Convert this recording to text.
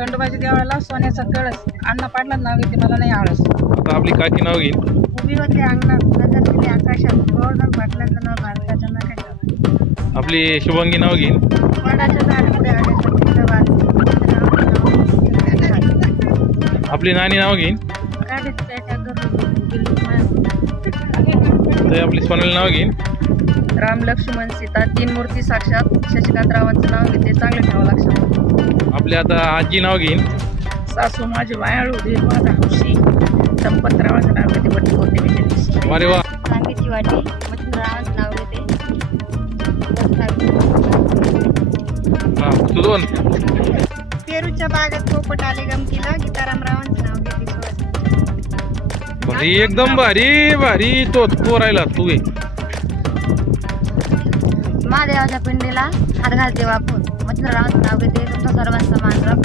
खंडोबाच्या देवाला सोन्याचा कळस अण्णा पाटलांचं नाव घेते, मला नाही आळस. आता आपली काकी नाव घेईन. उभी होते अंगणात नजर दिली आकाशात, गोवर्धन पाटलांचं नाव भारताच्या नकाशात. आपली शुभांगी नाव घेईन. वडाच्या झाडापुढे आल्याचं तिथं वाद. आपली नानी नाव घेईन. गाडीत पेट्या करून दिली माय. ते आपली सोनाली नाव घेईन. राम लक्ष्मण सीता तीन मूर्ती साक्षात, शशिकांतरावांचं नाव घेते, चांगलं ठेवा लक्षात. आपली आता आजी नाव घेईन. सासू माझी मायाळू धीर माझा हौशी, संपतरावांचं नाव घेते, बट्टी होते विजय. अरे वा. सांगेची वाटी मच्छिंद्ररावांचं नाव घेते. हा, तू दोन. पेरूच्या बागेत पोपट आले गमतीला, गीतारामरावांचं नाव घेते. भारी, एकदम भारी भारी. तोच पोरायला तू घे. महादेवाच्या पिंडीला हात घालते वापून, मच्छिंद्ररावांचं नाव घेते, तुमचा सर्वांचा मान राख.